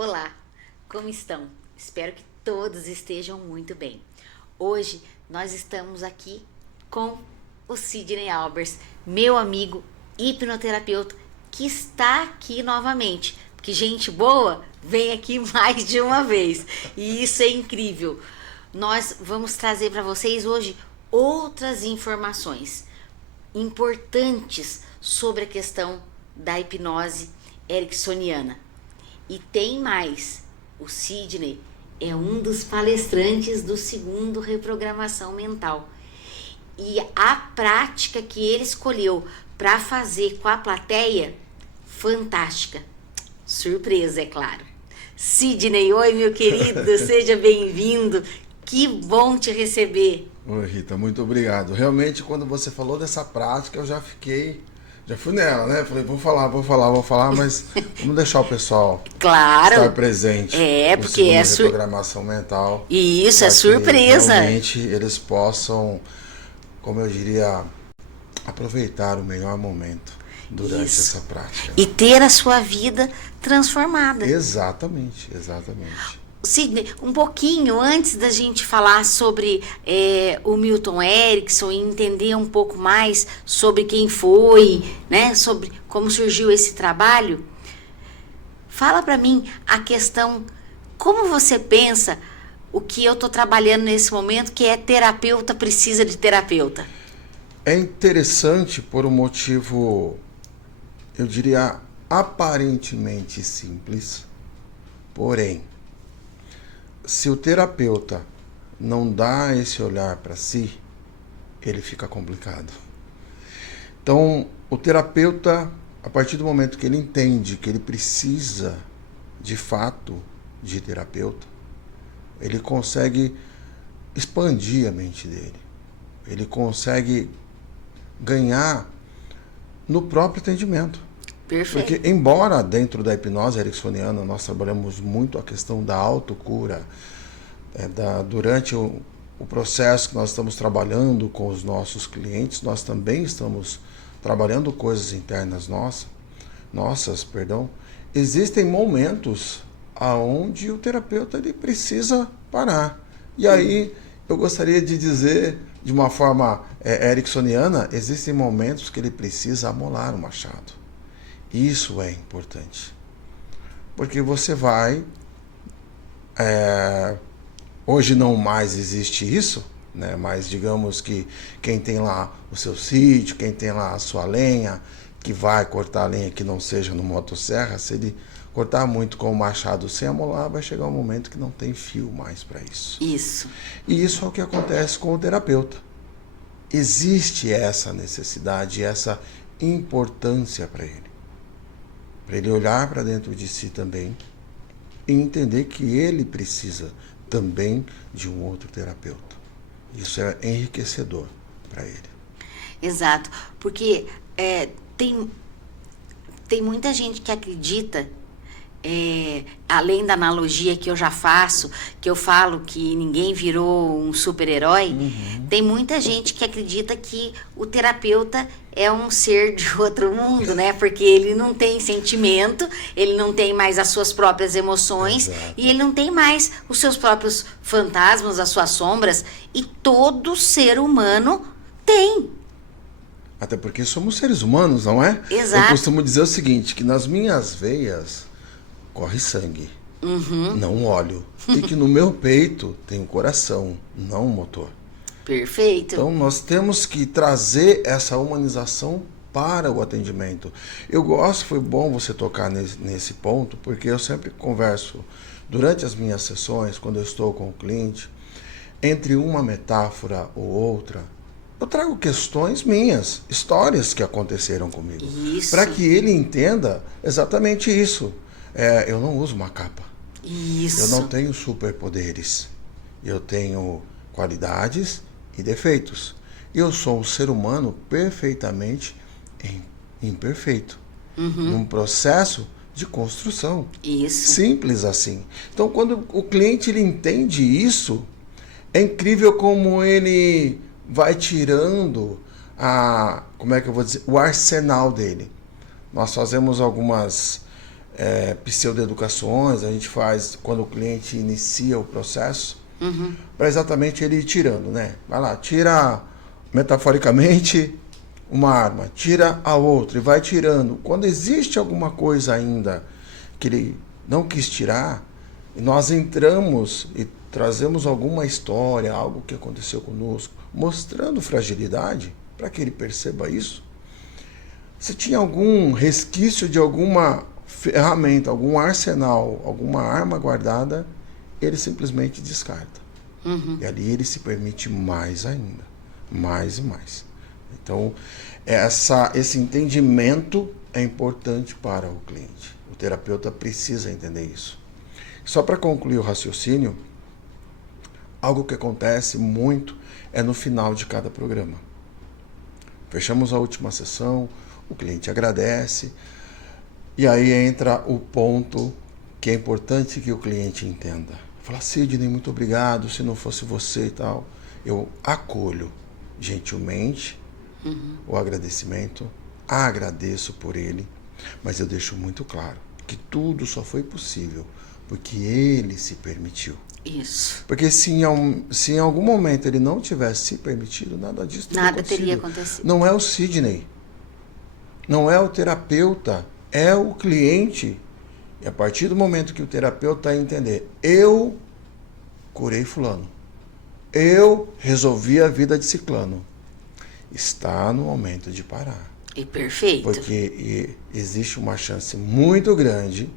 Olá, como estão? Espero que todos estejam muito bem. Hoje nós estamos aqui com o Sidney Albers, meu amigo hipnoterapeuta, que está aqui novamente. Porque gente boa vem aqui mais de uma vez e isso é incrível. Nós vamos trazer para vocês hoje outras informações importantes sobre a questão da hipnose ericksoniana. E tem mais, o Sidney é um dos palestrantes do segundo Reprogramação Mental. E a prática que ele escolheu para fazer com a plateia, fantástica. Surpresa, é claro. Sidney, oi meu querido, seja bem-vindo. Que bom te receber. Oi, Rita, muito obrigado. Realmente, quando você falou dessa prática, eu já fui nela, né? Falei, vou falar, mas vamos deixar o pessoal estar presente. Porque é reprogramação mental. E isso é surpresa. Realmente eles possam, como eu diria, aproveitar o melhor momento durante essa prática. E ter a sua vida transformada. Exatamente. Sidney, um pouquinho antes da gente falar sobre o Milton Erickson e entender um pouco mais sobre quem foi, né, sobre como surgiu esse trabalho, fala para mim a questão, como você pensa o que eu estou trabalhando nesse momento, que é terapeuta precisa de terapeuta? É interessante por um motivo, eu diria, aparentemente simples, porém, se o terapeuta não dá esse olhar para si, ele fica complicado. Então, o terapeuta, a partir do momento que ele entende que ele precisa, de fato, de terapeuta, ele consegue expandir a mente dele. Ele consegue ganhar no próprio atendimento. Perfeito. Porque, embora dentro da hipnose ericksoniana nós trabalhamos muito a questão da autocura, durante o processo que nós estamos trabalhando com os nossos clientes, nós também estamos trabalhando coisas internas nossas, existem momentos onde o terapeuta ele precisa parar. E aí eu gostaria de dizer, de uma forma ericksoniana, existem momentos que ele precisa amolar o machado. Isso é importante, porque você vai, hoje não mais existe isso, né? Mas digamos que quem tem lá o seu sítio, quem tem lá a sua lenha, que vai cortar a lenha que não seja no motosserra, se ele cortar muito com o machado sem amolar, vai chegar um momento que não tem fio mais para isso. Isso. E isso é o que acontece com o terapeuta. Existe essa necessidade, essa importância para ele olhar para dentro de si também e entender que ele precisa também de um outro terapeuta. Isso é enriquecedor para ele. Exato, porque tem muita gente que acredita, além da analogia que eu já faço, que eu falo que ninguém virou um super-herói, tem muita gente que acredita que o terapeuta é um ser de outro mundo, né? Porque ele não tem sentimento, ele não tem mais as suas próprias emoções. Exato. E ele não tem mais os seus próprios fantasmas, as suas sombras, e todo ser humano tem. Até porque somos seres humanos, não é? Exato. Eu costumo dizer o seguinte, que nas minhas veias corre sangue, não óleo. E que no meu peito tem um coração, não um motor. Perfeito. Então nós temos que trazer essa humanização para o atendimento. Foi bom você tocar nesse ponto, porque eu sempre converso durante as minhas sessões, quando eu estou com o cliente, entre uma metáfora ou outra, eu trago questões minhas, histórias que aconteceram comigo, para que ele entenda exatamente isso. Eu não uso uma capa. Isso. Eu não tenho superpoderes. Eu tenho qualidades e defeitos. Eu sou um ser humano perfeitamente imperfeito. Num processo de construção. Isso. Simples assim. Então, quando o cliente ele entende isso, é incrível como ele vai tirando o arsenal dele. Nós fazemos algumas pseudoeducações, a gente faz quando o cliente inicia o processo, para exatamente ele ir tirando, né? Vai lá, tira metaforicamente uma arma, tira a outra e vai tirando. Quando existe alguma coisa ainda que ele não quis tirar, nós entramos e trazemos alguma história, algo que aconteceu conosco, mostrando fragilidade, para que ele perceba isso. Se tinha algum resquício de alguma ferramenta, algum arsenal, alguma arma guardada, ele simplesmente descarta. E ali ele se permite mais ainda, mais e mais. Então, esse entendimento é importante para o cliente. O terapeuta precisa entender isso. Só para concluir o raciocínio, algo que acontece muito é no final de cada programa. Fechamos a última sessão, o cliente agradece, e aí entra o ponto que é importante que o cliente entenda. Fala, Sidney, muito obrigado, se não fosse você e tal. Eu acolho gentilmente o agradecimento, agradeço por ele, mas eu deixo muito claro que tudo só foi possível porque ele se permitiu. Isso. Porque se em algum momento ele não tivesse se permitido, nada disso teria acontecido. Não é o Sidney, não é o terapeuta, é o cliente. E a partir do momento que o terapeuta entender, eu curei fulano, eu resolvi a vida de ciclano, está no momento de parar. E perfeito. Porque existe uma chance muito grande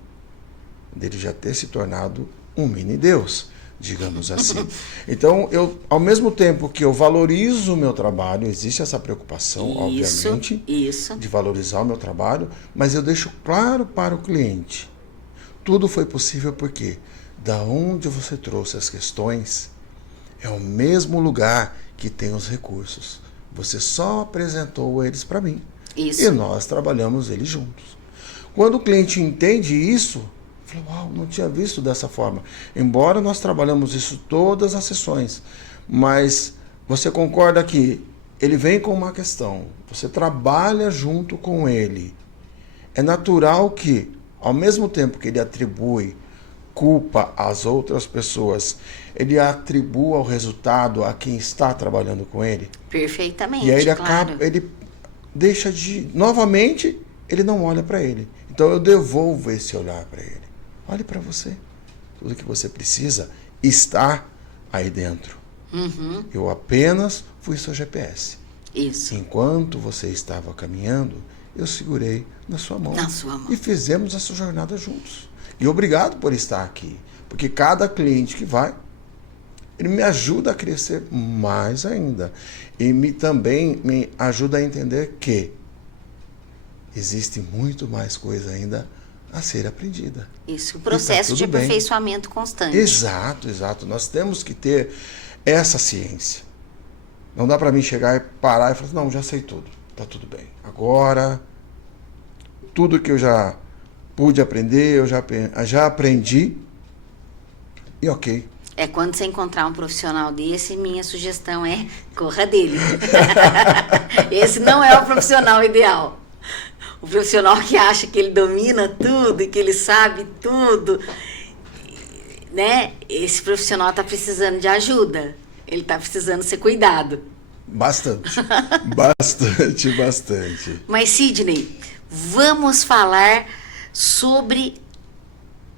dele já ter se tornado um mini-deus, digamos assim. Então, ao mesmo tempo que eu valorizo o meu trabalho, existe essa preocupação, obviamente, de valorizar o meu trabalho, mas eu deixo claro para o cliente, tudo foi possível porque da onde você trouxe as questões é o mesmo lugar que tem os recursos. Você só apresentou eles para mim. Isso. E nós trabalhamos eles juntos. Quando o cliente entende isso, fala, uau, não tinha visto dessa forma. Embora nós trabalhamos isso todas as sessões, mas você concorda que ele vem com uma questão, você trabalha junto com ele. É natural que, ao mesmo tempo que ele atribui culpa às outras pessoas, ele atribua o resultado a quem está trabalhando com ele. Perfeitamente, e aí ele claro. ele deixa de... Novamente, ele não olha para ele. Então eu devolvo esse olhar para ele. Olhe para você. Tudo que você precisa está aí dentro. Eu apenas fui seu GPS. Isso. Enquanto você estava caminhando, eu segurei na sua mão. Na sua mão. E fizemos essa jornada juntos. E obrigado por estar aqui. Porque cada cliente que vai, ele me ajuda a crescer mais ainda. E também me ajuda a entender que existe muito mais coisa ainda a ser aprendida. Isso, o processo de aperfeiçoamento constante. Exato, exato. Nós temos que ter essa ciência. Não dá para mim chegar e parar e falar, não, já sei tudo, tá tudo bem. Agora, tudo que eu já pude aprender, eu já aprendi e ok. É, quando você encontrar um profissional desse, minha sugestão é corra dele. Esse não é o profissional ideal. O profissional que acha que ele domina tudo e que ele sabe tudo, né? Esse profissional está precisando de ajuda. Ele está precisando ser cuidado. Bastante. Bastante, bastante. Mas, Sidney, vamos falar sobre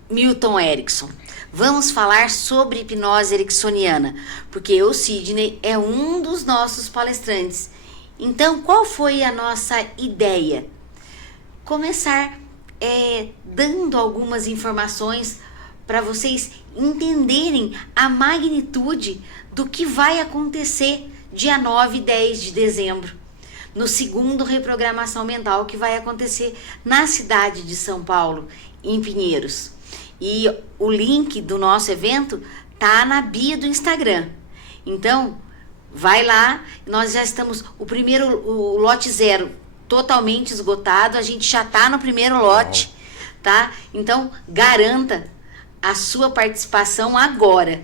Milton Erickson. Vamos falar sobre hipnose ericksoniana, porque o Sidney é um dos nossos palestrantes. Então, qual foi a nossa ideia? Começar dando algumas informações para vocês entenderem a magnitude do que vai acontecer dia 9 e 10 de dezembro, no segundo reprogramação mental que vai acontecer na cidade de São Paulo, em Pinheiros. E o link do nosso evento tá na bio do Instagram. Então, vai lá, nós já estamos, o lote 0 totalmente esgotado, a gente já tá no primeiro lote, tá? Então, garanta a sua participação agora.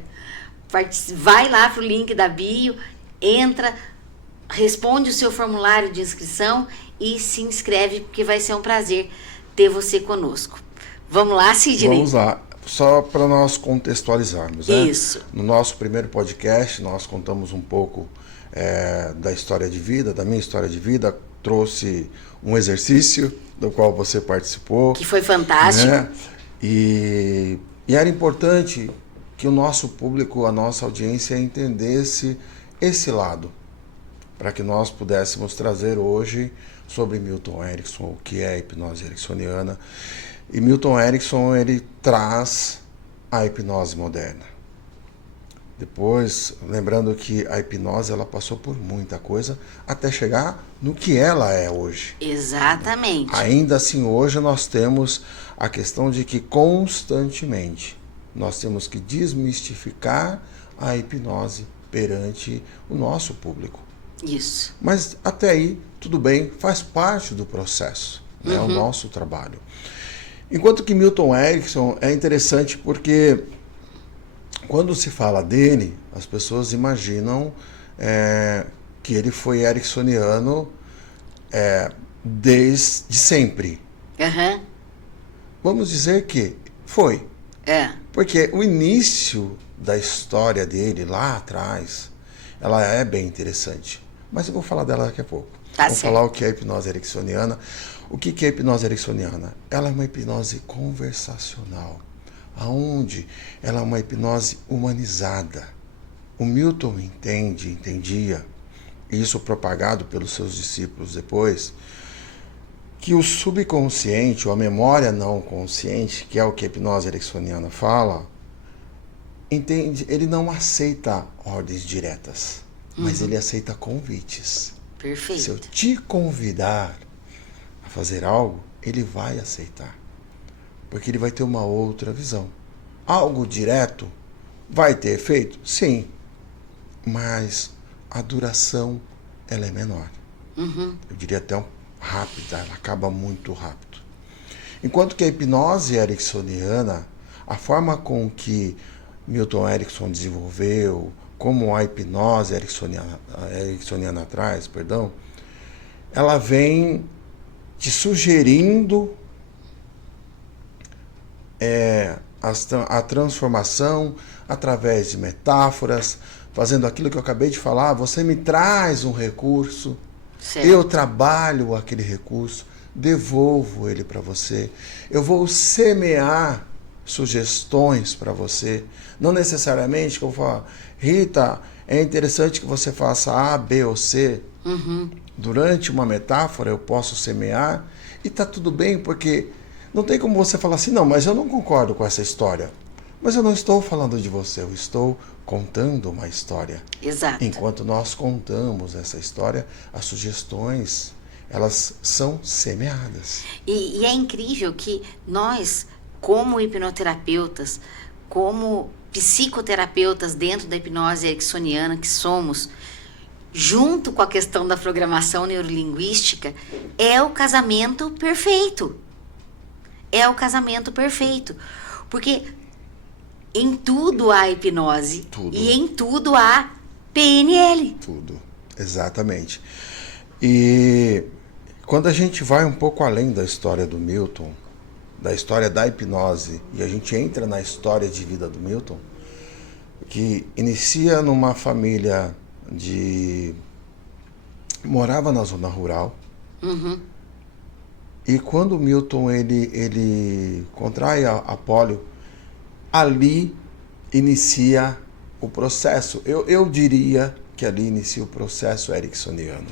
Vai lá pro link da bio, entra, responde o seu formulário de inscrição e se inscreve, porque vai ser um prazer ter você conosco. Vamos lá, Sidney? Vamos lá. Só para nós contextualizarmos, né? Isso. No nosso primeiro podcast, nós contamos um pouco da história de vida, da minha história de vida, trouxe um exercício do qual você participou. Que foi fantástico. Né? E era importante que o nosso público, a nossa audiência entendesse esse lado, para que nós pudéssemos trazer hoje sobre Milton Erickson, o que é a hipnose ericksoniana. E Milton Erickson, ele traz a hipnose moderna. Depois, lembrando que a hipnose ela passou por muita coisa até chegar no que ela é hoje. Exatamente. Ainda assim, hoje nós temos a questão de que constantemente nós temos que desmistificar a hipnose perante o nosso público. Isso. Mas até aí, tudo bem, faz parte do processo, né? É o nosso trabalho. Enquanto que Milton Erickson é interessante porque quando se fala dele, as pessoas imaginam que ele foi ericksoniano desde sempre. Aham. Vamos dizer que foi. Porque o início da história dele lá atrás, ela é bem interessante. Mas eu vou falar dela daqui a pouco. Vou falar o que é a hipnose ericksoniana. O que é a hipnose ericksoniana? Ela é uma hipnose conversacional, onde ela é uma hipnose humanizada. O Milton entendia, e isso propagado pelos seus discípulos depois, que o subconsciente, ou a memória não consciente, que é o que a hipnose ericksoniana fala, ele não aceita ordens diretas, mas ele aceita convites. Perfeito. Se eu te convidar a fazer algo, ele vai aceitar, porque ele vai ter uma outra visão. Algo direto vai ter efeito? Sim, mas a duração ela é menor. Eu diria até rápida, ela acaba muito rápido. Enquanto que a hipnose ericksoniana, a forma com que Milton Erickson desenvolveu, como a hipnose ericksoniana traz, ela vem te sugerindo a transformação através de metáforas, fazendo aquilo que eu acabei de falar. Você me traz um recurso, certo. Eu trabalho aquele recurso, devolvo ele para você, eu vou semear sugestões para você, não necessariamente que eu vou falar, Rita, é interessante que você faça A, B ou C. Durante uma metáfora eu posso semear e está tudo bem, porque não tem como você falar assim, não, mas eu não concordo com essa história. Mas eu não estou falando de você, eu estou contando uma história. Exato. Enquanto nós contamos essa história, as sugestões, elas são semeadas. E é incrível que nós, como hipnoterapeutas, como psicoterapeutas dentro da hipnose ericksoniana que somos, junto com a questão da programação neurolinguística, é o casamento perfeito. É o casamento perfeito. Porque em tudo há hipnose. Tudo. E em tudo há PNL. Tudo, exatamente. E quando a gente vai um pouco além da história do Milton, da história da hipnose, e a gente entra na história de vida do Milton, que inicia numa família morava na zona rural. E quando o Milton ele contrai a pólio, ali inicia o processo. Eu diria que ali inicia o processo ericksoniano.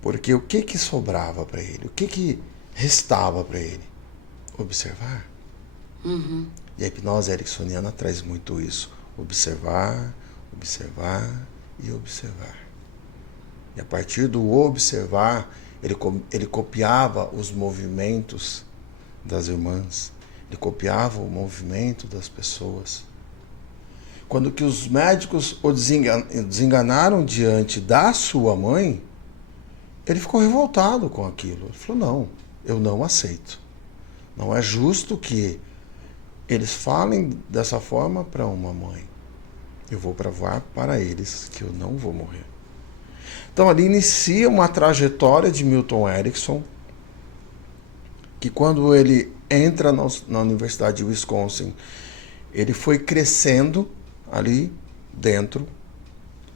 Porque o que sobrava para ele? O que restava para ele? Observar. E a hipnose ericksoniana traz muito isso. Observar, observar e observar. E a partir do observar, ele copiava os movimentos das irmãs, ele copiava o movimento das pessoas. Quando que os médicos o desenganaram diante da sua mãe, ele ficou revoltado com aquilo. Ele falou, não, eu não aceito. Não é justo que eles falem dessa forma para uma mãe. Eu vou provar para eles que eu não vou morrer. Então ali inicia uma trajetória de Milton Erickson que quando ele entra na Universidade de Wisconsin, ele foi crescendo ali dentro,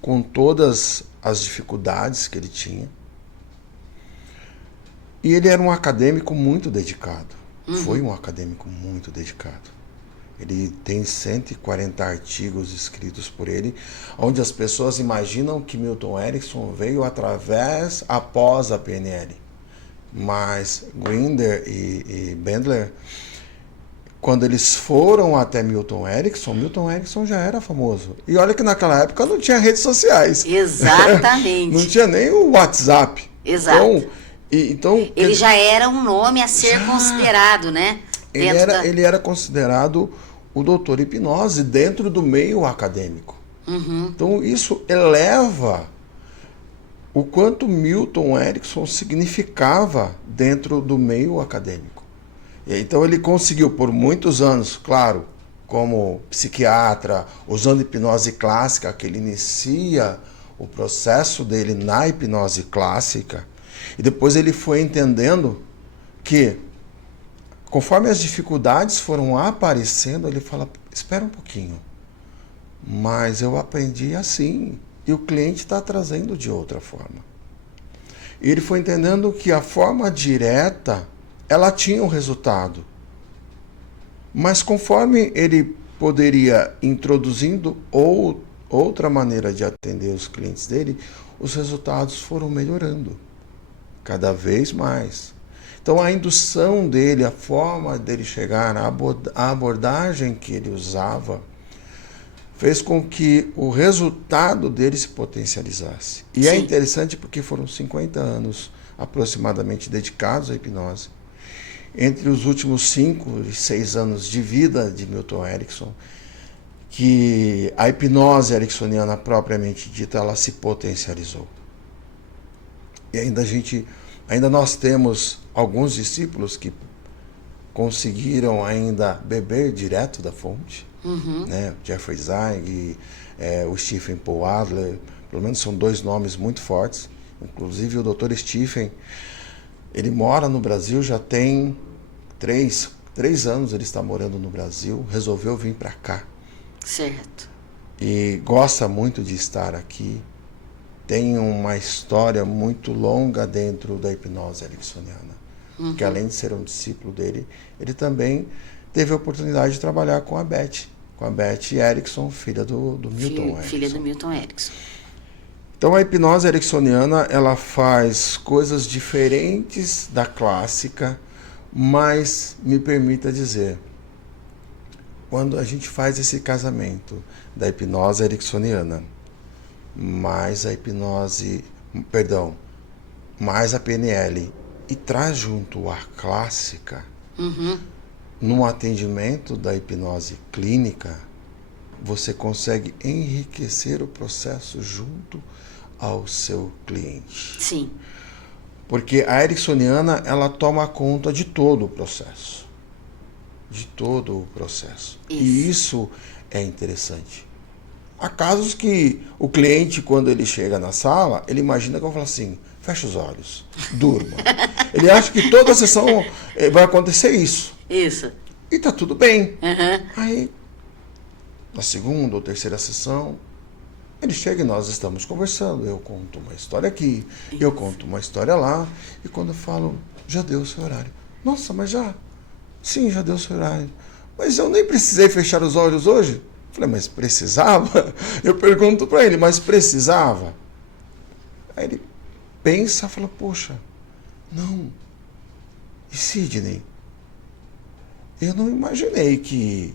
com todas as dificuldades que ele tinha. E ele era um acadêmico muito dedicado. Foi um acadêmico muito dedicado. Ele tem 140 artigos escritos por ele, onde as pessoas imaginam que Milton Erickson veio após a PNL. Mas Grinder e Bandler, quando eles foram até Milton Erickson já era famoso. E olha que naquela época não tinha redes sociais. Exatamente. Não tinha nem o WhatsApp. Exato. Então ele já era um nome a ser considerado, né? Ele era considerado o doutor hipnose dentro do meio acadêmico. Então isso eleva o quanto Milton Erickson significava dentro do meio acadêmico. Então ele conseguiu por muitos anos, claro, como psiquiatra, usando hipnose clássica, que ele inicia o processo dele na hipnose clássica, e depois ele foi entendendo que, conforme as dificuldades foram aparecendo, ele fala, espera um pouquinho, mas eu aprendi assim, e o cliente está trazendo de outra forma. E ele foi entendendo que a forma direta, ela tinha um resultado. Mas conforme ele poderia introduzindo outra maneira de atender os clientes dele, os resultados foram melhorando cada vez mais. Então a indução dele, a forma dele chegar, a abordagem que ele usava, fez com que o resultado dele se potencializasse. E Sim. É interessante porque foram 50 anos aproximadamente dedicados à hipnose. Entre os últimos 5 e 6 anos de vida de Milton Erickson, que a hipnose ericksoniana propriamente dita, ela se potencializou. E ainda nós temos alguns discípulos que conseguiram ainda beber direto da fonte, né? Jeffrey Zeig, o Stephen Paul Adler, pelo menos são 2 nomes muito fortes. Inclusive o Dr. Stephen, ele mora no Brasil, já tem 3 anos ele está morando no Brasil, resolveu vir para cá. Certo. E gosta muito de estar aqui. Tem uma história muito longa dentro da hipnose ericksoniana. Porque além de ser um discípulo dele, ele também teve a oportunidade de trabalhar com a Beth Erickson, filha do Milton Erickson. Filha do Milton Erickson. Então a hipnose ericksoniana, ela faz coisas diferentes da clássica, mas me permita dizer, quando a gente faz esse casamento da hipnose ericksoniana, mais a PNL, e traz junto a clássica, no atendimento da hipnose clínica, você consegue enriquecer o processo junto ao seu cliente. Sim. Porque a ericksoniana, ela toma conta de todo o processo. De todo o processo. Isso. E isso é interessante. Há casos que o cliente, quando ele chega na sala, ele imagina que eu vou falar assim, fecha os olhos, durma. Ele acha que toda a sessão vai acontecer isso. Isso. E tá tudo bem. Aí, na segunda ou terceira sessão, ele chega e nós estamos conversando. Eu conto uma história aqui, eu conto uma história lá. E quando eu falo, já deu o seu horário. Nossa, mas já? Sim, já deu o seu horário. Mas eu nem precisei fechar os olhos hoje. Falei, mas precisava? Eu pergunto para ele, mas precisava? Aí ele pensa e fala, poxa, não. E Sidney, eu não imaginei que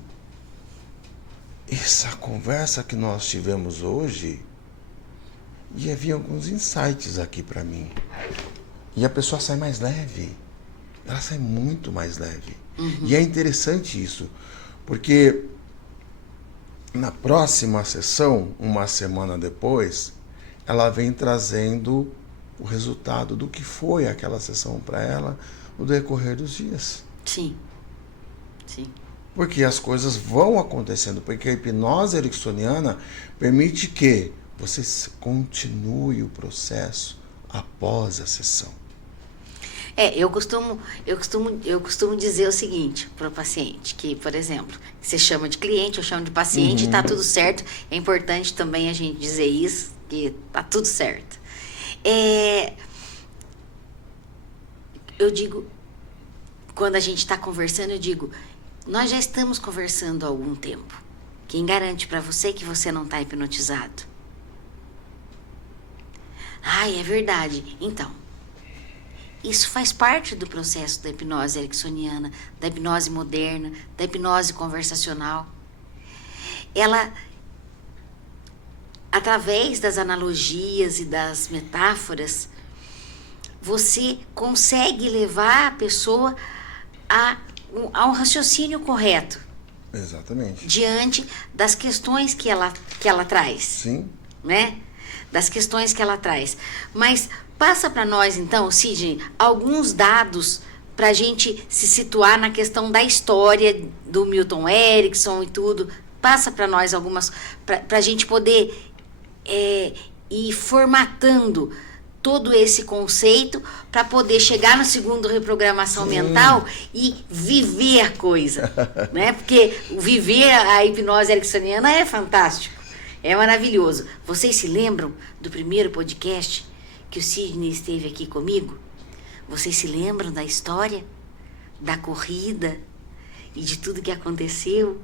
essa conversa que nós tivemos hoje ia vir alguns insights aqui para mim. E a pessoa sai mais leve. Ela sai muito mais leve. E é interessante isso, porque na próxima sessão, uma semana depois, ela vem trazendo o resultado do que foi aquela sessão para ela no decorrer dos dias. Sim. Sim. Porque as coisas vão acontecendo, porque a hipnose ericksoniana permite que você continue o processo após a sessão. Eu costumo dizer o seguinte para o paciente, que, por exemplo, você chama de cliente, eu chamo de paciente, tá tudo certo. É importante também a gente dizer isso, que tá tudo certo. Eu digo, quando a gente está conversando, eu digo, nós já estamos conversando há algum tempo. Quem garante para você que você não está hipnotizado? Ai, é verdade. Então, isso faz parte do processo da hipnose ericksoniana, da hipnose moderna, da hipnose conversacional. Ela, através das analogias e das metáforas, você consegue levar a pessoa a um raciocínio correto. Exatamente. Diante das questões que ela traz. Sim. Né? Das questões que ela traz. Mas passa para nós, então, Sidney, alguns dados para a gente se situar na questão da história do Milton Erickson e tudo. Passa para nós algumas, para a gente poder ir formatando todo esse conceito para poder chegar no segundo reprogramação mental e viver a coisa, né? Porque viver a hipnose ericksoniana é fantástico, é maravilhoso. Vocês se lembram do primeiro podcast que o Sidney esteve aqui comigo? Vocês se lembram da história, da corrida e de tudo que aconteceu?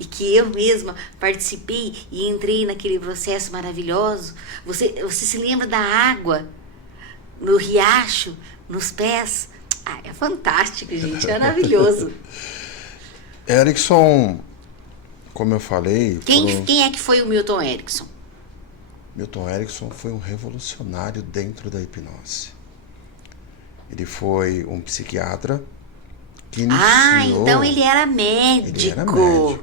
E que eu mesma participei e entrei naquele processo maravilhoso. Você se lembra da água no riacho, nos pés? Ah, é fantástico, gente, é maravilhoso. Erickson, como eu falei... Quem é que foi o Milton Erickson? Milton Erickson foi um revolucionário dentro da hipnose. Ele foi um psiquiatra que iniciou... então ele era médico. Ele era médico.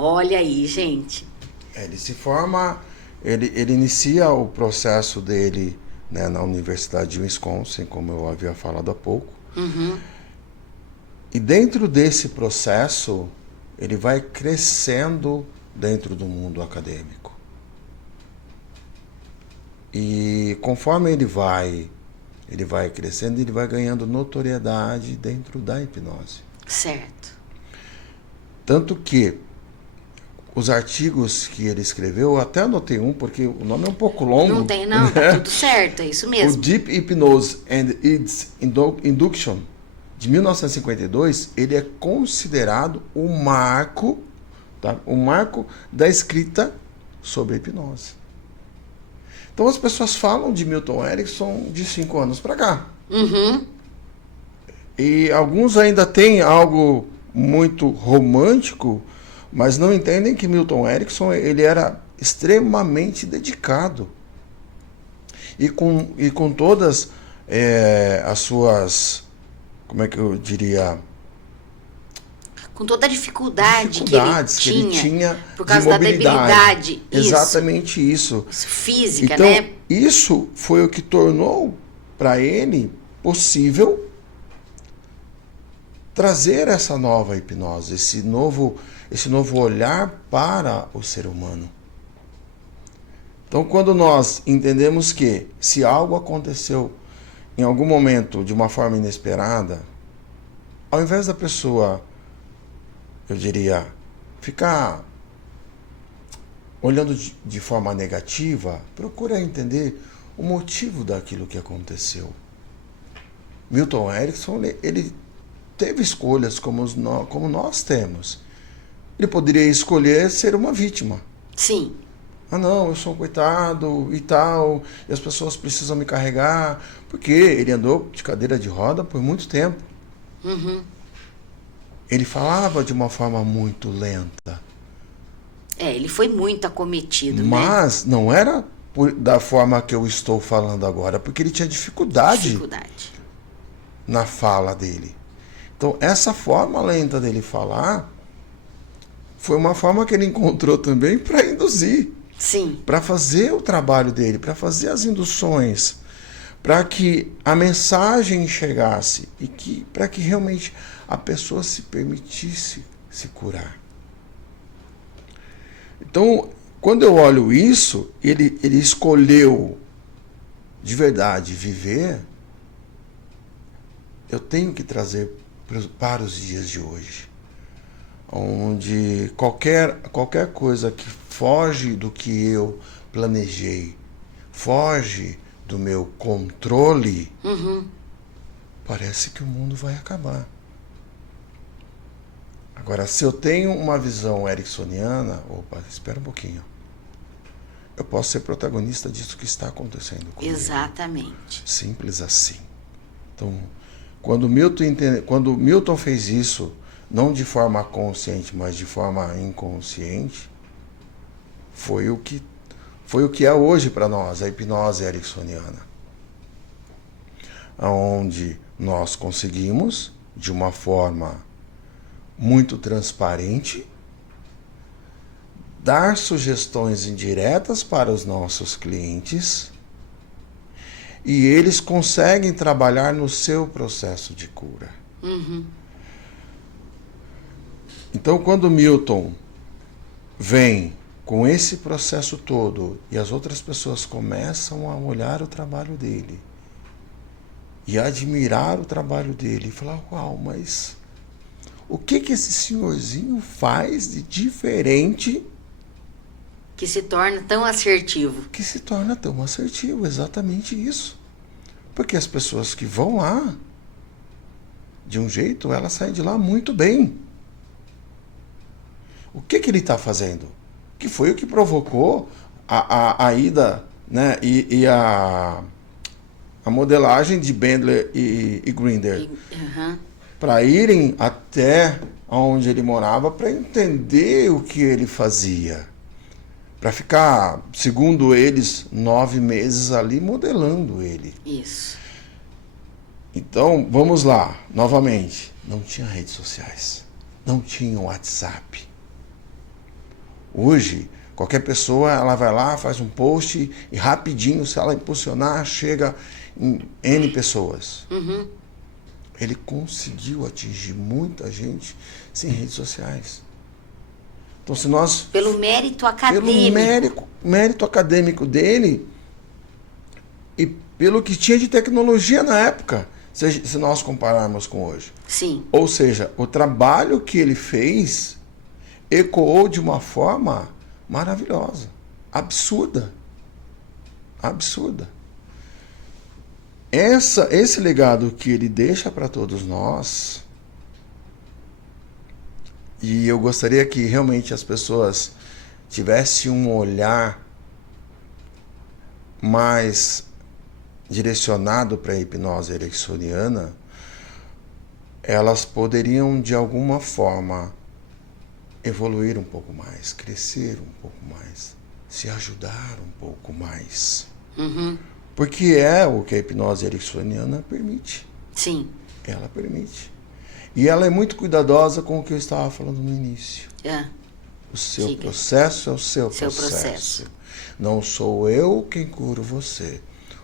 Olha aí, gente. Ele se forma, ele inicia o processo dele, né, na Universidade de Wisconsin, como eu havia falado há pouco. Uhum. E dentro desse processo, ele vai crescendo dentro do mundo acadêmico. E conforme ele vai crescendo, ele vai ganhando notoriedade dentro da hipnose. Certo. Tanto que os artigos que ele escreveu, eu até anotei um, porque o nome é um pouco longo. Não tem, não, tá tudo certo, é isso mesmo. O Deep Hypnose and its Induction, de 1952, ele é considerado o marco, tá? O marco da escrita sobre a hipnose. Então as pessoas falam de Milton Erickson de 5 anos para cá. Uhum. E alguns ainda têm algo muito romântico, mas não entendem que Milton Erickson ele era extremamente dedicado. E com todas as suas, como é que eu diria? Com toda a dificuldades que ele tinha por causa da debilidade. Exatamente isso. Física, então, né? Isso foi o que tornou para ele possível trazer essa nova hipnose, esse novo olhar para o ser humano. Então, quando nós entendemos que se algo aconteceu em algum momento de uma forma inesperada, ao invés da pessoa, eu diria, ficar olhando de forma negativa, procura entender o motivo daquilo que aconteceu. Milton Erickson, ele teve escolhas como nós temos. Ele poderia escolher ser uma vítima. Sim. Ah, não, eu sou um coitado e tal, e as pessoas precisam me carregar, porque ele andou de cadeira de roda por muito tempo. Uhum. Ele falava de uma forma muito lenta. Ele foi muito acometido, mas não era da forma que eu estou falando agora, porque ele tinha dificuldade na fala dele. Então, essa forma lenta dele falar foi uma forma que ele encontrou também para induzir. Sim. Para fazer o trabalho dele, para fazer as induções, para que a mensagem chegasse e para que realmente a pessoa se permitisse se curar. Então, quando eu olho isso, ele escolheu de verdade viver eu tenho que trazer para os dias de hoje, onde qualquer coisa que foge do que eu planejei, foge do meu controle, parece que o mundo vai acabar. Agora, se eu tenho uma visão ericksoniana, opa, espera um pouquinho. Eu posso ser protagonista disso que está acontecendo comigo. Exatamente. Simples assim. Então, quando Milton fez isso, não de forma consciente, mas de forma inconsciente, foi o que é hoje para nós, a hipnose ericksoniana. Onde nós conseguimos, de uma forma muito transparente, dar sugestões indiretas para os nossos clientes e eles conseguem trabalhar no seu processo de cura. Então, quando Milton vem com esse processo todo e as outras pessoas começam a olhar o trabalho dele e admirar o trabalho dele e falar, uau, mas o que esse senhorzinho faz de diferente Que se torna tão assertivo. que se torna tão assertivo? Exatamente isso. Porque as pessoas que vão lá, de um jeito, elas saem de lá muito bem. O que ele está fazendo? Que foi o que provocou a ida, né, e a modelagem de Bandler e Grinder. Para irem até onde ele morava para entender o que ele fazia. Para ficar, segundo eles, 9 meses ali modelando ele. Isso. Então, vamos lá, novamente. Não tinha redes sociais. Não tinha WhatsApp. Hoje, qualquer pessoa, ela vai lá, faz um post e rapidinho, se ela impulsionar, chega em N pessoas. Ele conseguiu atingir muita gente sem redes sociais. Então, se nós... Pelo mérito acadêmico. Pelo mérito acadêmico dele e pelo que tinha de tecnologia na época, se nós compararmos com hoje. Sim. Ou seja, o trabalho que ele fez ecoou de uma forma maravilhosa, absurda. Absurda. Esse legado que ele deixa para todos nós, e eu gostaria que realmente as pessoas tivessem um olhar mais direcionado para a hipnose ericksoniana, elas poderiam de alguma forma evoluir um pouco mais, crescer um pouco mais, se ajudar um pouco mais. Porque é o que a hipnose ericksoniana permite. Sim. Ela permite. E ela é muito cuidadosa com o que eu estava falando no início. O seu processo é o seu processo. Não sou eu quem curo você.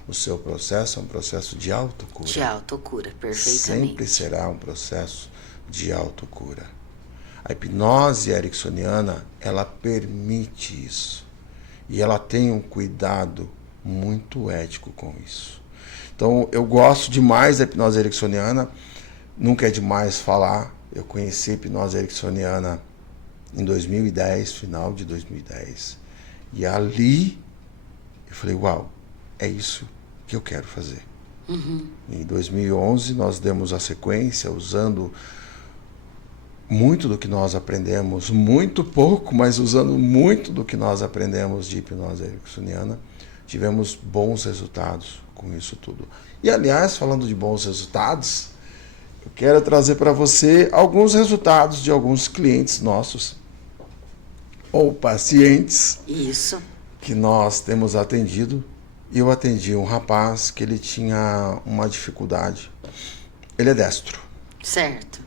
O seu processo é um processo de autocura. De autocura, perfeitamente. Sempre será um processo de autocura. A hipnose ericksoniana, ela permite isso. E ela tem um cuidado muito ético com isso. Então, eu gosto demais da hipnose ericksoniana. Nunca é demais falar. Eu conheci a hipnose ericksoniana em 2010, final de 2010. E ali, eu falei, uau, é isso que eu quero fazer. Em 2011, nós demos a sequência usando muito do que nós aprendemos, muito pouco, mas usando muito do que nós aprendemos de hipnose ericksoniana. Tivemos bons resultados com isso tudo. E, aliás, falando de bons resultados, eu quero trazer para você alguns resultados de alguns clientes nossos ou pacientes que nós temos atendido. Eu atendi um rapaz que ele tinha uma dificuldade. Ele é destro. Certo.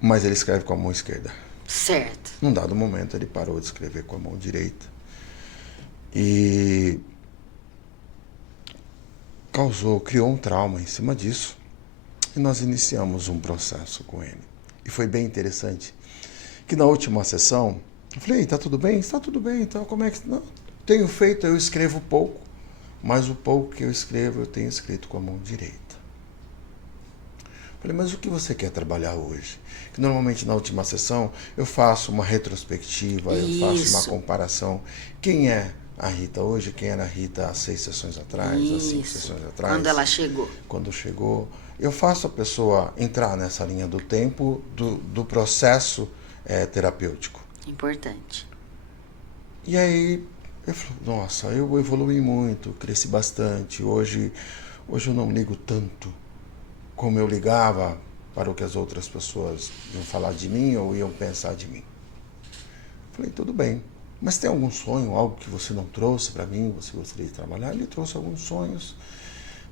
Mas ele escreve com a mão esquerda. Certo. Num dado momento ele parou de escrever com a mão direita. E criou um trauma em cima disso. E nós iniciamos um processo com ele. E foi bem interessante. Que na última sessão, eu falei, tá tudo bem? Está tudo bem, então como é que... Não, tenho feito, eu escrevo pouco. Mas o pouco que eu escrevo, eu tenho escrito com a mão direita. Falei, mas o que você quer trabalhar hoje? Que normalmente na última sessão eu faço uma retrospectiva, eu faço uma Isso, comparação. Quem é a Rita hoje? Quem era a Rita há 6 sessões atrás, há 5 isso. sessões Quando atrás? ela chegou. Quando chegou. Eu faço a pessoa entrar nessa linha do tempo do processo terapêutico. Importante. E aí eu falei, nossa, eu evolui muito, cresci bastante. Hoje eu não ligo tanto como eu ligava para o que as outras pessoas iam falar de mim ou iam pensar de mim. Falei, tudo bem. Mas tem algum sonho, algo que você não trouxe para mim, você gostaria de trabalhar? Ele trouxe alguns sonhos,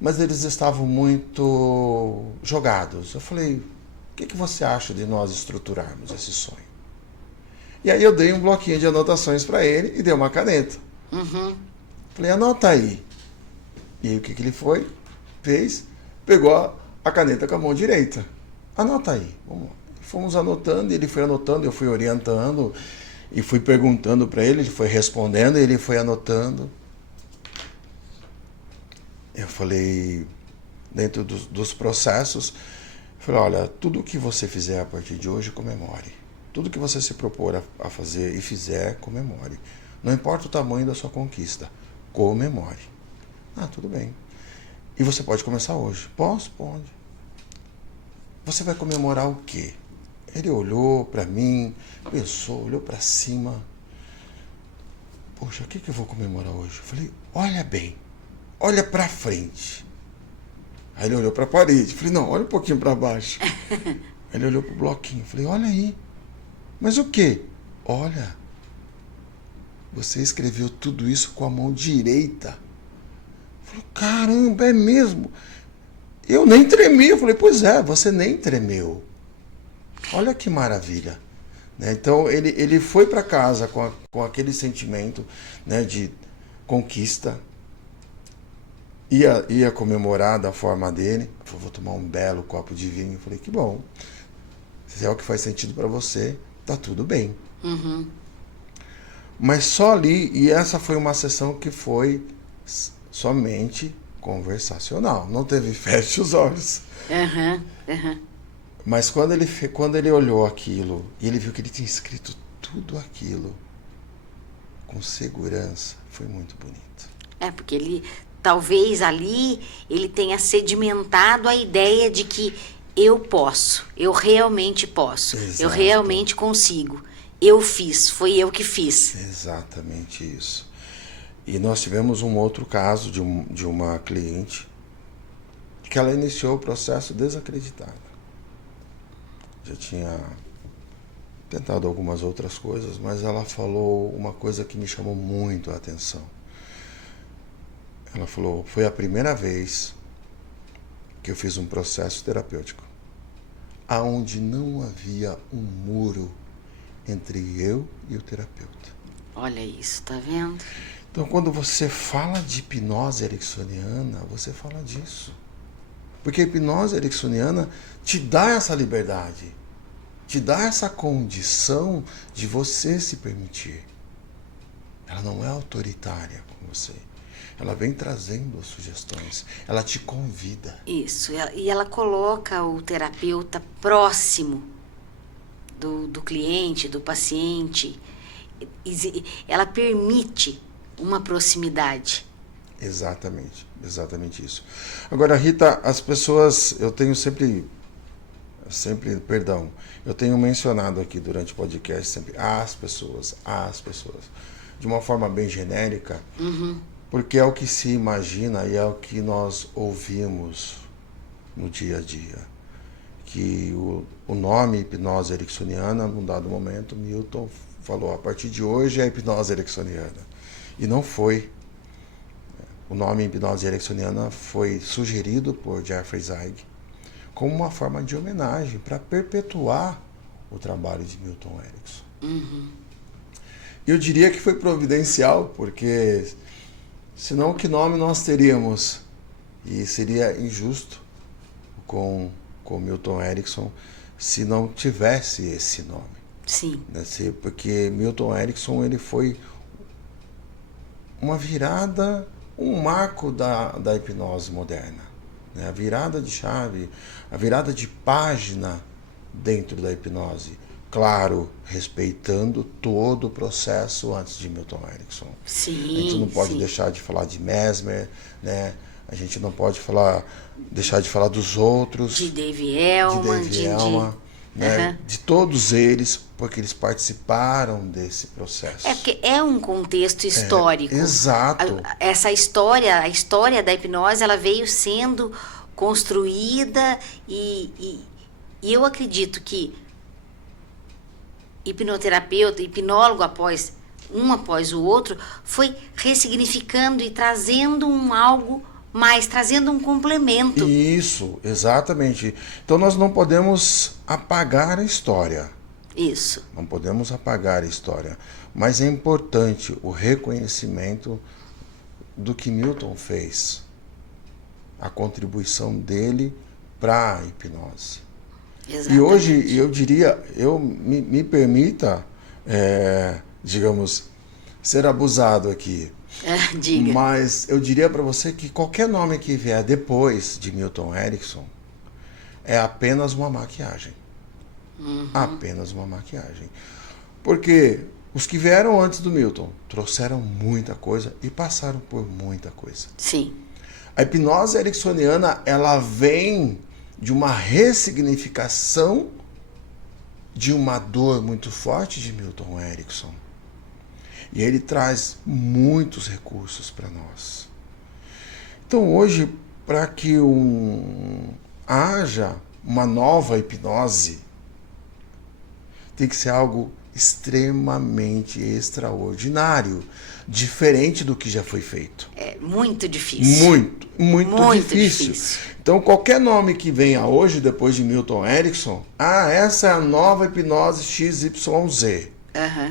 mas eles estavam muito jogados. Eu falei, o que você acha de nós estruturarmos esse sonho? E aí eu dei um bloquinho de anotações para ele e dei uma caneta. Uhum. Falei, anota aí. E aí o que ele fez? Pegou a caneta com a mão direita. Anota aí. Vamos lá. Fomos anotando, ele foi anotando, eu fui orientando e fui perguntando para ele foi respondendo, ele foi anotando. Eu falei, dentro dos processos, falei, olha, tudo que você fizer a partir de hoje, comemore. Tudo que você se propor a fazer e fizer, comemore. Não importa o tamanho da sua conquista, comemore. Ah, tudo bem. E você pode começar hoje? Posso? Pode. Você vai comemorar o quê? Ele olhou para mim, pensou, olhou para cima. Poxa, o que eu vou comemorar hoje? Eu falei, olha bem, olha para frente. Aí ele olhou para a parede. Eu falei, não, olha um pouquinho para baixo. Aí ele olhou para o bloquinho. Eu falei, olha aí. Mas o quê? Olha, você escreveu tudo isso com a mão direita. Eu falei, caramba, é mesmo? Eu nem tremi. Eu falei, pois é, você nem tremeu. Olha que maravilha. Né? Então ele foi para casa com aquele sentimento, né, de conquista. Ia comemorar da forma dele. Eu falei, vou tomar um belo copo de vinho. Eu falei, que bom. Se é o que faz sentido para você, tá tudo bem. Uhum. Mas só ali, e essa foi uma sessão que foi somente conversacional. Não teve feche os olhos. Uhum. Uhum. Mas quando ele olhou aquilo e ele viu que ele tinha escrito tudo aquilo com segurança, foi muito bonito. É, porque ele, talvez ali, ele tenha sedimentado a ideia de que eu posso, eu realmente posso, Exato. eu realmente consigo. Eu fiz, foi eu que fiz. Exatamente isso. E nós tivemos um outro caso de uma cliente que ela iniciou o processo desacreditada. Já tinha tentado algumas outras coisas, mas ela falou uma coisa que me chamou muito a atenção. Ela falou, foi a primeira vez que eu fiz um processo terapêutico aonde não havia um muro entre eu e o terapeuta. Olha isso, tá vendo? Então, quando você fala de hipnose ericksoniana, você fala disso. Porque a hipnose ericksoniana te dá essa liberdade, te dá essa condição de você se permitir. Ela não é autoritária com você. Ela vem trazendo as sugestões, ela te convida. Isso, e ela coloca o terapeuta próximo do cliente, do paciente. Ela permite uma proximidade. Exatamente, exatamente isso. Agora, Rita, as pessoas, eu tenho perdão, eu tenho mencionado aqui durante o podcast sempre as pessoas, de uma forma bem genérica, porque é o que se imagina e é o que nós ouvimos no dia a dia. Que o nome hipnose ericksoniana, num dado momento, Milton falou, a partir de hoje é hipnose ericksoniana. E não foi. O nome hipnose ericksoniana foi sugerido por Jeffrey Zeig como uma forma de homenagem para perpetuar o trabalho de Milton Erickson. Eu diria que foi providencial, porque senão que nome nós teríamos? E seria injusto com Milton Erickson se não tivesse esse nome. Sim. Né? Porque Milton Erickson ele foi uma virada, um marco da hipnose moderna. né? A virada de chave, a virada de página dentro da hipnose. Claro, respeitando todo o processo antes de Milton Erickson. Sim, A gente não pode sim. deixar de falar de Mesmer, né? A gente não pode deixar de falar dos outros, De Dave Elman, Dave Elman, né? Aham. De todos eles, porque eles participaram desse processo. É porque é um contexto histórico. Exato. Essa história, a história da hipnose, ela veio sendo construída e eu acredito que hipnoterapeuta, hipnólogo após o outro, foi ressignificando e trazendo algo mais, trazendo um complemento. Isso, exatamente. Então nós não podemos apagar a história. Isso. Não podemos apagar a história. Mas é importante o reconhecimento do que Milton fez. A contribuição dele para a hipnose. Exatamente. E hoje eu diria, me permita, digamos, ser abusado aqui. Diga. Mas eu diria para você que qualquer nome que vier depois de Milton Erickson é apenas uma maquiagem. Apenas uma maquiagem. Porque os que vieram antes do Milton trouxeram muita coisa e passaram por muita coisa. Sim. A hipnose ericksoniana, ela vem de uma ressignificação de uma dor muito forte de Milton Erickson. E ele traz muitos recursos para nós. Então hoje, para que haja uma nova hipnose, tem que ser algo extremamente extraordinário, diferente do que já foi feito. É muito difícil. Muito difícil. Então, qualquer nome que venha hoje, depois de Milton Erickson, essa é a nova hipnose XYZ.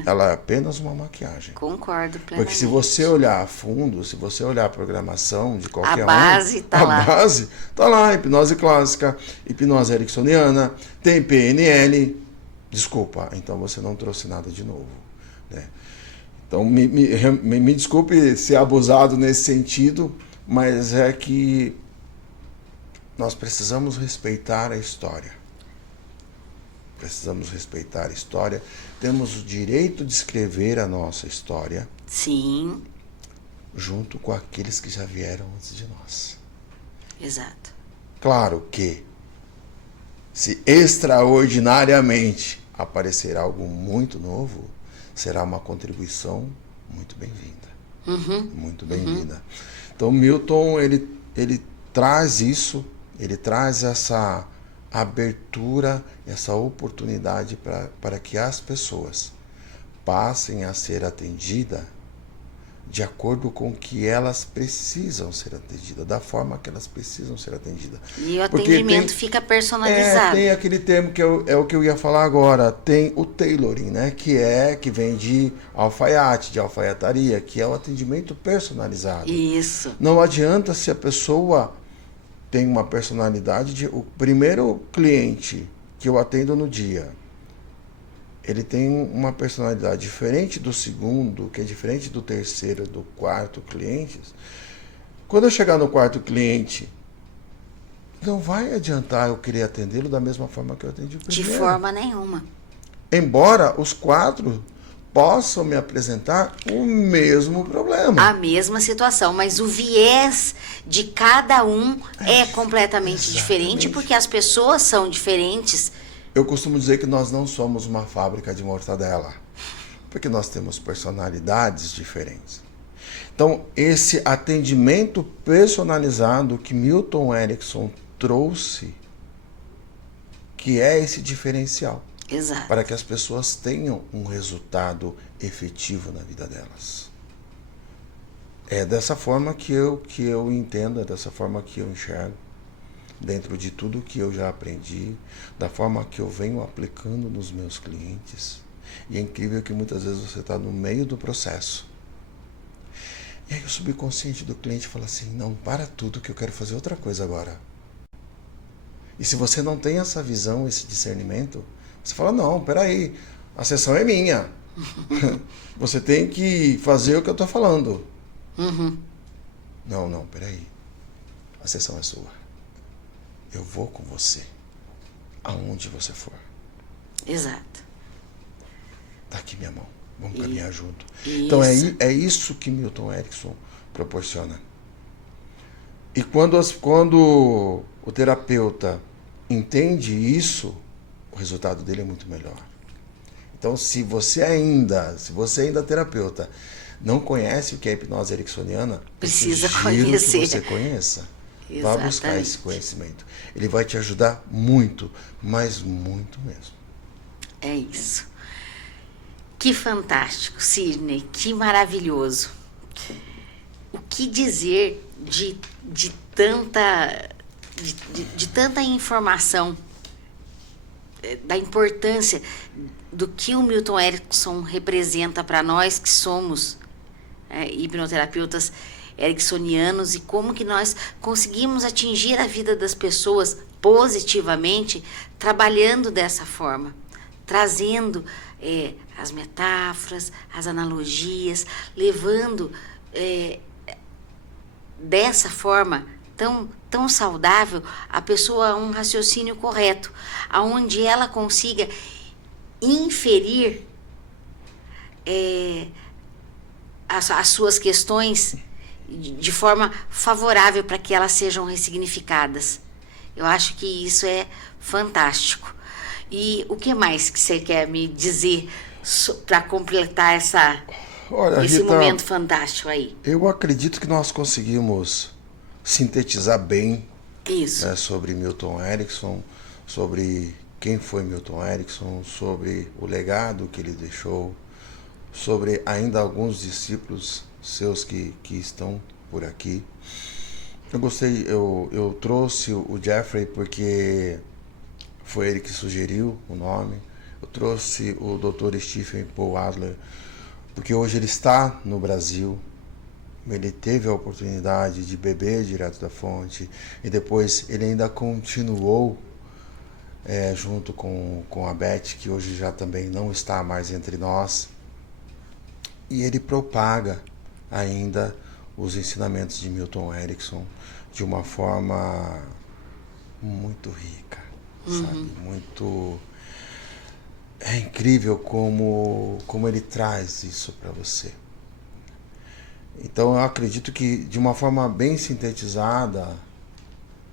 Ela é apenas uma maquiagem. Concordo plenamente. Porque se você olhar a fundo, se você olhar a programação de qualquer A base tá lá. A base tá lá, hipnose clássica, hipnose ericksoniana, tem PNL. Desculpa, então você não trouxe nada de novo, né? Então, me desculpe ser abusado nesse sentido, mas é que nós precisamos respeitar a história. Precisamos respeitar a história. Temos o direito de escrever a nossa história. Sim. Junto com aqueles que já vieram antes de nós. Exato. Claro que, se extraordinariamente aparecer algo muito novo, será uma contribuição muito bem-vinda. Muito bem-vinda. Então, Milton, ele traz isso, ele traz essa abertura, essa oportunidade para que as pessoas passem a ser atendidas de acordo com o que elas precisam ser atendidas, da forma que elas precisam ser atendidas. E o atendimento fica personalizado. Tem aquele termo que é o que eu ia falar agora, tem o tailoring, né? Que vem de alfaiate, de alfaiataria, que é o atendimento personalizado. Isso. Não adianta se a pessoa tem uma personalidade o primeiro cliente que eu atendo no dia, ele tem uma personalidade diferente do segundo, que é diferente do terceiro, do quarto cliente. Quando eu chegar no quarto cliente, não vai adiantar eu querer atendê-lo da mesma forma que eu atendi o primeiro. De forma nenhuma. Embora os quatro possam me apresentar o mesmo problema. A mesma situação, mas o viés de cada um é completamente diferente, porque as pessoas são diferentes. Eu costumo dizer que nós não somos uma fábrica de mortadela, porque nós temos personalidades diferentes. Então, esse atendimento personalizado que Milton Erickson trouxe, que é esse diferencial. Exato. Para que as pessoas tenham um resultado efetivo na vida delas. É dessa forma que eu entendo, é dessa forma que eu enxergo, dentro de tudo que eu já aprendi, da forma que eu venho aplicando nos meus clientes. E é incrível que muitas vezes você está no meio do processo. E aí o subconsciente do cliente fala assim, não, para tudo que eu quero fazer outra coisa agora. E se você não tem essa visão, esse discernimento, você fala, não, peraí, a sessão é minha. Você tem que fazer o que eu estou falando. Não, peraí. A sessão é sua. eu vou com você, aonde você for. Exato. Tá aqui minha mão, vamos caminhar junto. Isso. Então é isso que Milton Erickson proporciona. E quando o terapeuta entende isso, o resultado dele é muito melhor. Então, se você ainda terapeuta, não conhece o que é a hipnose ericksoniana, precisa conhecer. conhecer. Que você conheça. Exatamente. Vá buscar esse conhecimento. Ele vai te ajudar muito, mas muito mesmo. É isso. Que fantástico, Sidney, que maravilhoso. O que dizer de tanta informação, da importância do que o Milton Erickson representa para nós que somos hipnoterapeutas ericksonianos, e como que nós conseguimos atingir a vida das pessoas positivamente trabalhando dessa forma, trazendo as metáforas, as analogias, levando dessa forma tão saudável a pessoa a um raciocínio correto, aonde ela consiga inferir as suas questões de forma favorável para que elas sejam ressignificadas. Eu acho que isso é fantástico. E o que mais que você quer me dizer para completar esse Rita, momento fantástico aí? Eu acredito que nós conseguimos sintetizar bem isso, sobre Milton Erickson, sobre quem foi Milton Erickson, sobre o legado que ele deixou, sobre ainda alguns discípulos seus que estão por aqui. Eu gostei, eu trouxe o Jeffrey porque foi ele que sugeriu o nome. Eu trouxe o Dr. Stephen Paul Adler porque hoje ele está no Brasil. Ele teve a oportunidade de beber direto da fonte e depois ele ainda continuou junto com a Beth, que hoje já também não está mais entre nós, e ele propaga ainda os ensinamentos de Milton Erickson de uma forma muito rica, sabe? Muito... É incrível como ele traz isso para você. Então eu acredito que de uma forma bem sintetizada,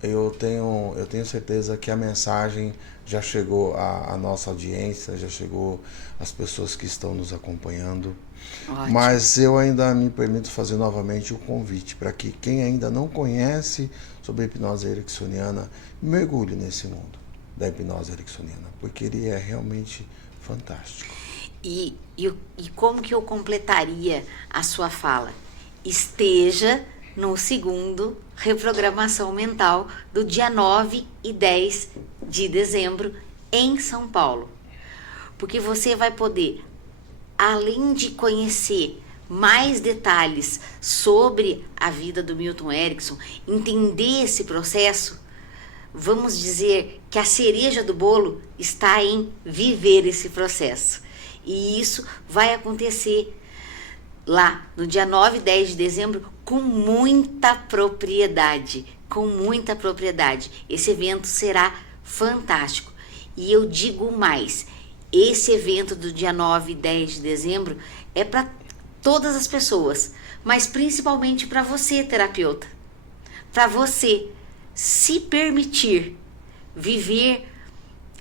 eu tenho certeza que a mensagem já chegou à nossa audiência, já chegou às pessoas que estão nos acompanhando. Ótimo. Mas eu ainda me permito fazer novamente o convite para que quem ainda não conhece sobre a hipnose ericksoniana, mergulhe nesse mundo da hipnose ericksoniana, porque ele é realmente fantástico. E como que eu completaria a sua fala? Esteja no segundo Reprogramação Mental do dia 9 e 10 de dezembro em São Paulo. Porque você vai poder, além de conhecer mais detalhes sobre a vida do Milton Erickson, entender esse processo, vamos dizer que a cereja do bolo está em viver esse processo. E isso vai acontecer lá no dia 9 e 10 de dezembro com muita propriedade, Esse evento será fantástico. E eu digo mais, esse evento do dia 9 e 10 de dezembro é para todas as pessoas, mas principalmente para você, terapeuta. Para você se permitir viver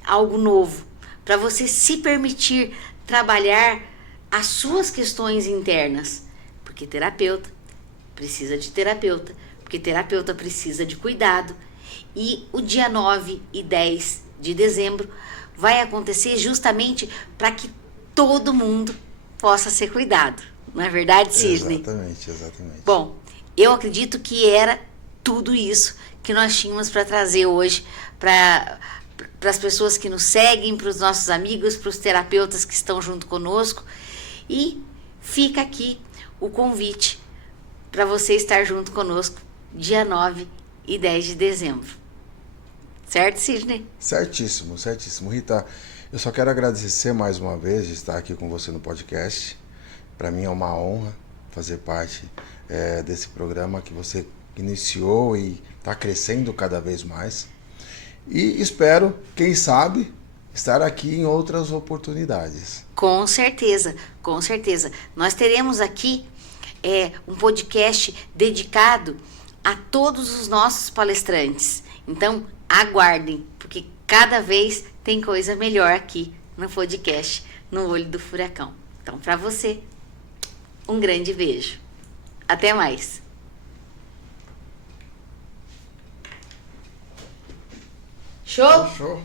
algo novo, para você se permitir trabalhar as suas questões internas, porque terapeuta precisa de terapeuta, porque terapeuta precisa de cuidado. E o dia 9 e 10 de dezembro vai acontecer justamente para que todo mundo possa ser cuidado. Não é verdade, Sidney? Exatamente. Bom, eu acredito que era tudo isso que nós tínhamos para trazer hoje para as pessoas que nos seguem, para os nossos amigos, para os terapeutas que estão junto conosco. E fica aqui o convite para você estar junto conosco dia 9 e 10 de dezembro. Certo, Sidney? Certíssimo. Rita, eu só quero agradecer mais uma vez de estar aqui com você no podcast. Para mim é uma honra fazer parte desse programa que você iniciou e está crescendo cada vez mais. E espero, quem sabe, estar aqui em outras oportunidades. Com certeza, com certeza. Nós teremos aqui um podcast dedicado a todos os nossos palestrantes. Então, aguardem, porque cada vez tem coisa melhor aqui no podcast, no Olho do Furacão. Então, para você, um grande beijo. Até mais. Show? Show.